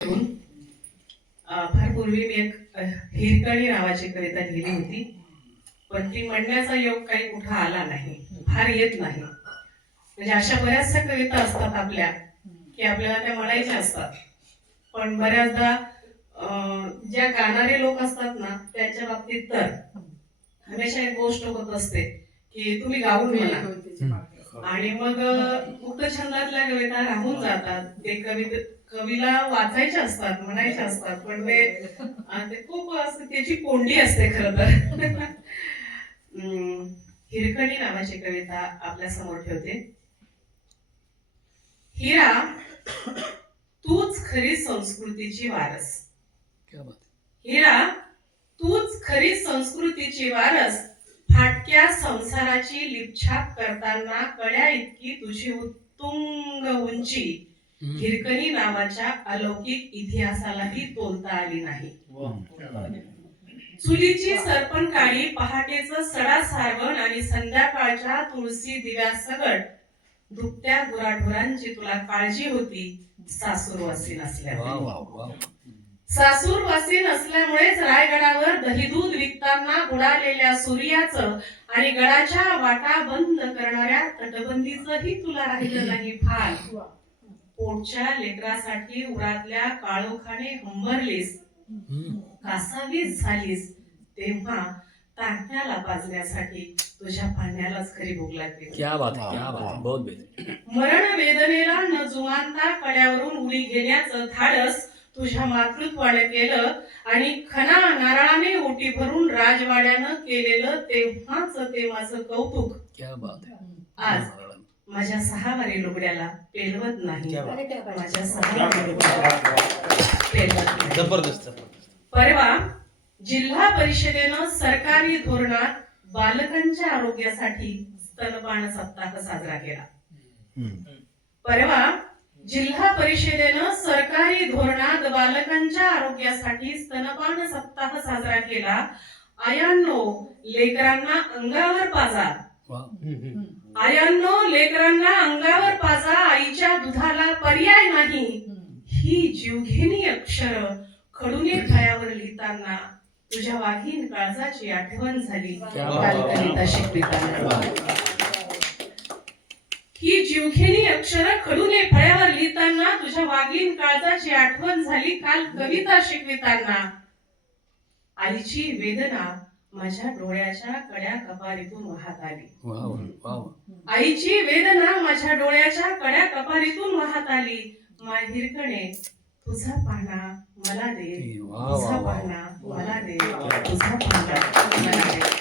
अं, फार पूर्वी मी एक हिरकणी नावाची कविता लिहिली होती. पण ती म्हणण्याचा योग काही कुठं आला नाही फार येत नाही. म्हणजे अशा बऱ्याचशा कविता असतात आपल्या की आपल्याला त्या म्हणायच्या असतात. पण बऱ्याचदा ज्या गाणारे लोक असतात ना त्यांच्या बाबतीत तर हमेशा एक गोष्ट होत असते की तुम्ही गाऊन म्हणा. आणि मग मुक्त छंदातल्या कविता राहून जातात. ते कवित कवीला वाचायच्या असतात म्हणायच्या असतात. पण ते खूप असं त्याची कोंडी असते खर तर. हिरकणी नावाची कविता आपल्यासमोर ठेवते. हिरा तूच खरी संस्कृतीची वारस. हिरा तूच खरी संस्कृतीची वारस. फाटक्या संसाराची लिपछाप करताना कड्या इतकी तुझी उत्तुंग उंची हिरकणी नावाच्या अलौकिक इतिहासालाही तोलता आली नाही. चुलीची सरपण काळी पहाटेचं सडा सारवण आणि संध्याकाळच्या तुळशी दिव्या सगट दुपट्या गुराढोरांची तुला काळजी होती सासूरवासी नसल्या सासूरवासी नसल्यामुळेच रायगडावर दहीदूध विकताना बुडालेल्या सूर्याचं आणि गडाच्या वाटा बंद करणाऱ्या तटबंदीचंही तुला राहिलं नाही फार. पोटच्या लेकरासाठी उरातल्या काळोखाने हंबरलीस. कासावीस झालीस. तेव्हा तांत्याला पाजण्यासाठी तुझ्या पाण्यालाच खरी भूक लागते क्या बात है क्या बात है बहुत बेहतरीन मरण वेदनेला न जुमानता कड्यावरून उडी घेण्याचं धाडस तुझ्या मातृत्वाने केलं आणि खना नारळाने ओटी भरून राजवाड्यानं केलेलं तेव्हाच ते माझं कौतुक. क्या बात है आज माझ्या सहावारी लुगड्याला पेलवत नाही. माझ्या सहावारी पेलवत जबरदस्त परवा जिल्हा परिषदेनं सरकारी धोरणात बालकांच्या आरोग्यासाठी स्तनपान सप्ताह साजरा केला. परवा जिल्हा परिषदेनं सरकारी धोरणात बालकांच्या आरोग्यासाठी स्तनपान सप्ताह साजरा केला. आयांनो लेकरांना अंगावर पाजा. वाह आयांनो लेकरांना अंगावर पाजा आईच्या दुधाला पर्याय नाही. ही जीवघेणी अक्षर खडूने फळ्यावर लिहिताना तुझ्या वाघीन काळजाची आठवण झाली. क्या बालकविता शिकविताना. ही जीवघेणी अक्षर खडूने फळ्यावर लिहिताना तुझ्या वाघीन काळजाची आठवण झाली काल कविता शिकविताना. आईची वेदना माझ्या डोळ्याच्या कड्या कपारीतून वाहत आली. आईची वेदना माझ्या डोळ्याच्या कड्या कपारीतून वाहत आली. माहिरकणे तुझा पाहणा मला दे. तुझा पाहणा मला दे. तुझा पाहणा